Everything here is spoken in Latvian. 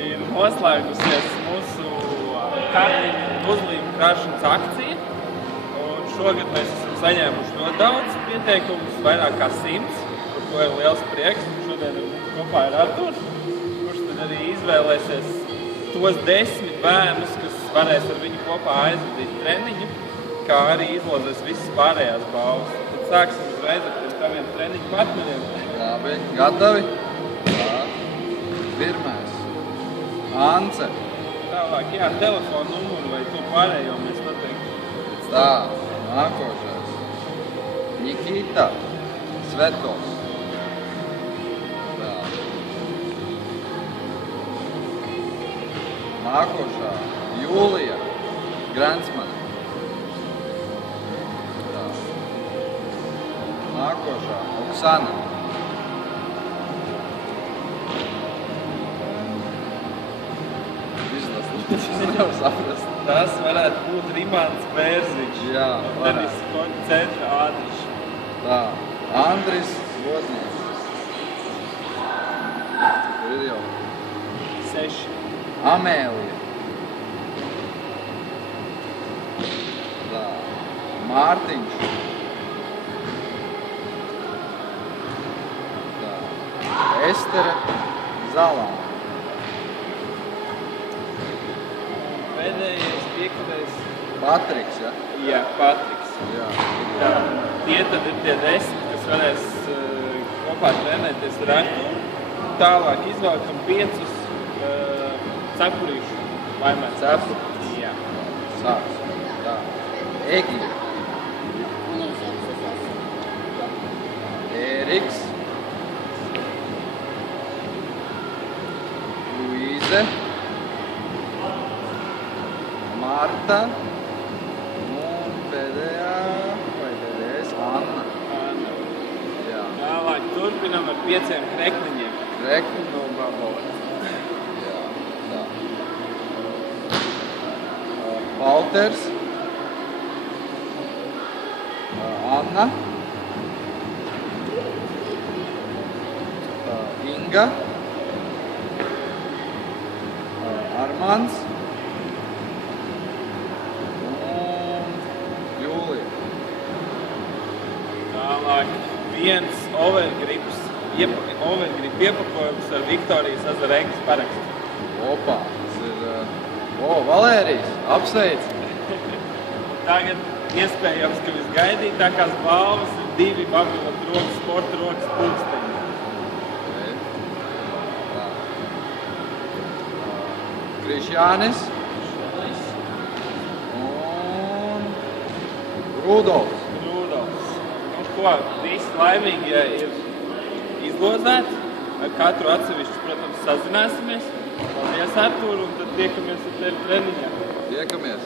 ir noslēgusies mūsu kartiņu uzlīmu krāšanas akcija. Un šogad mēs esam saņēmuši ļoti daudz pieteikumus, vairāk kā 100, par ko ir liels prieks. Šodien kopā ir Arturs, kurš tad arī izvēlēsies tos 10 bērnus, kas varēs ar viņu kopā aizvadīt treniņu, kā arī izlozēs visas pārējās balvas. Tad sāksim uzreiz ar taviem treniņu partneriem. Labi, gatavi? Jā. Pirmais. Ance. Tālāk, jā, telefonu numuru vai to pārējo mēs noteikti. Tā, nākošais. Nikita Svetovs. Tā. Nākošā. Jūlija Grensmane. Tā. Nākošā. Oksana. Nevar saprast. Tas varētu būt Rimants Bērziņš. Jā, Tenis sporta centra Ādrišs. Tā, Andris Voznieks. Tur ir jau 6. Amēlija. Tā, Mārtiņš. Tā, Estere Zalā. Pēdējais, 5. Patriks, ja? Jā, Patriks. Jā. Tā, tie tad ir tie 10, kas varēs kopā trenēties ar Arturu. Tālāk izvēlkam 5 cepurīšu laimēt. Cepuri. Jā. Sāks. Tā. Egija. Ēriks. Luīze. Marta. Un pēdējais Anna. Anna. Jā. Tālāk turpinam ar 5 krekliņiem. Krekli. No Babolas. Jā. Tā. Valters. Anna. Inga. Armands. Tālāk viens overgrips iepakojums ar Viktorijas Azarenkas parakstu. Opa, tas ir... Valērijas, apsveic! Tagad iespējams, ka visgaidītākās balvas ir 2 Babilot rokas, sporta rokas pulksteņi. Tā. Krišjānis. Un... Rudolfs. Ko, visi laimīgie ir izlozēti, ar katru atsevišķi, protams, sazināsimies. Paldies, Artur, un tad tiekamies ar tevi treniņā. Tiekamies!